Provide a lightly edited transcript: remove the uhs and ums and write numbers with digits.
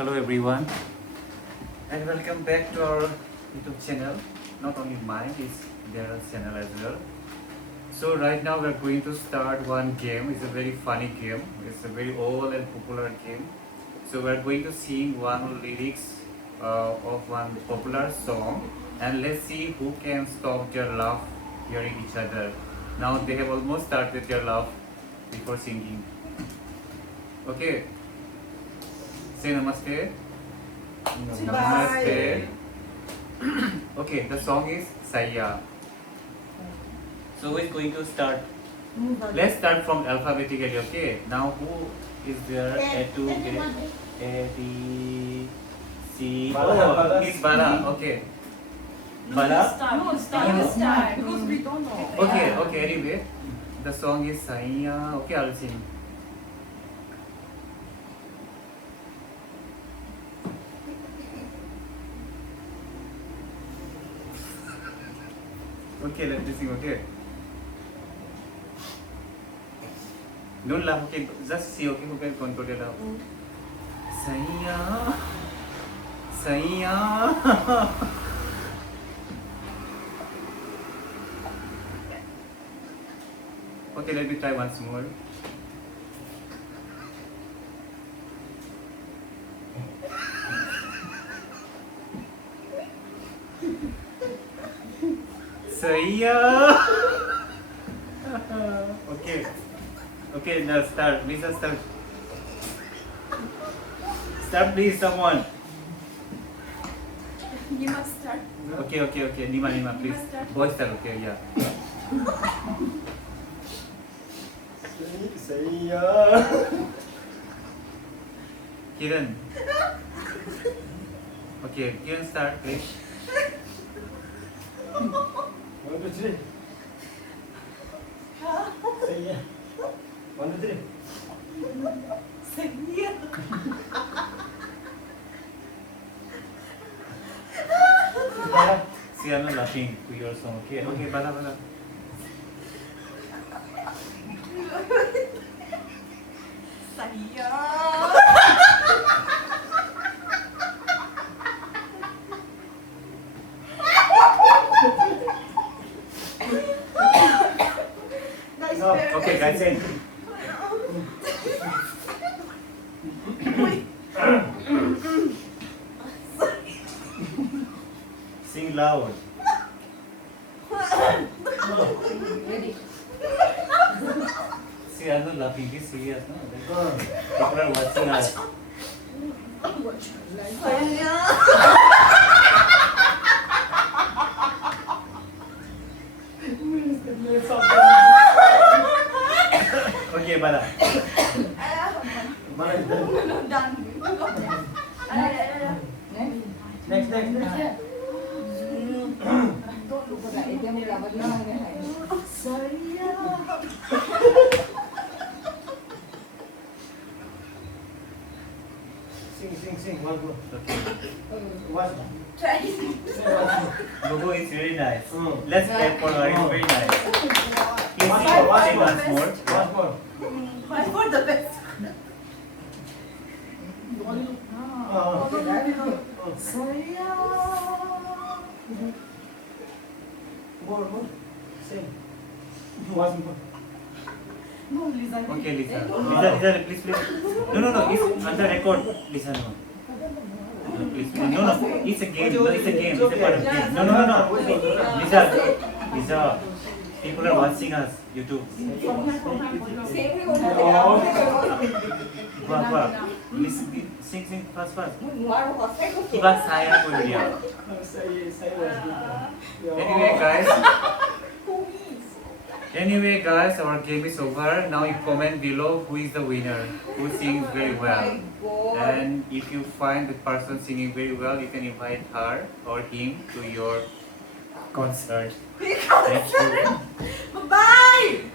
Hello everyone and welcome back to our YouTube channel. Not only mine, it's their channel as well. So right now we're going to start one game. It's a very funny game. It's a very old and popular game. So we're going to sing one lyrics of one popular song and let's see who can stop their laugh hearing each other. Now they have almost started their laugh before singing. Okay. Say namaste. Namaste. Okay, the song is Saya. So who is going to start? Let's start from alphabetically, okay? Now who is there? A to A, B, C. Oh, it's Bala. Okay. Bala? Start. Because we don't know. Okay, anyway. The song is Saya. Okay, I'll sing. Okay, let me sing, okay? Don't laugh, okay? Just see, okay? Who can control your laugh? Saya. Okay, let me try once more. Saya. Okay, now start. Please start. Start, please, someone. You must start. Okay. Nima, please. Boy start, okay, yeah. Saya. Kiran. Okay, Kiran start, please. 1, 2, 3. Saya. 1, 2, 3. Saya. See, I'm not laughing to your song, okay? Okay, Bala. Saya. Okay, guys, sing. Sing loud. See, I'm not laughing. Be serious, no? People are watching us. Saya. Okay, Bala. Done. Next. Saya. Sing. 1, 2. Okay. 1. Try. Logo is very nice. Mm. Let's clap for her. It's very nice. Please One sing more. once more. One more. Why for the best? Saya. More. Sing. One more. No, Lisa. Okay, Lisa, please. No. It's under record. Lisa, no. No, please. No. It's a game. It's a part of the game. No. Lisa. People are watching us. YouTube. Listen, sing fast. Kiba saya ko dia. Saya was good. Anyway, guys, our game is over. Now you comment below who is the winner, who sings very well. And if you find the person singing very well, you can invite her or him to your concert. Thank you. Bye-bye!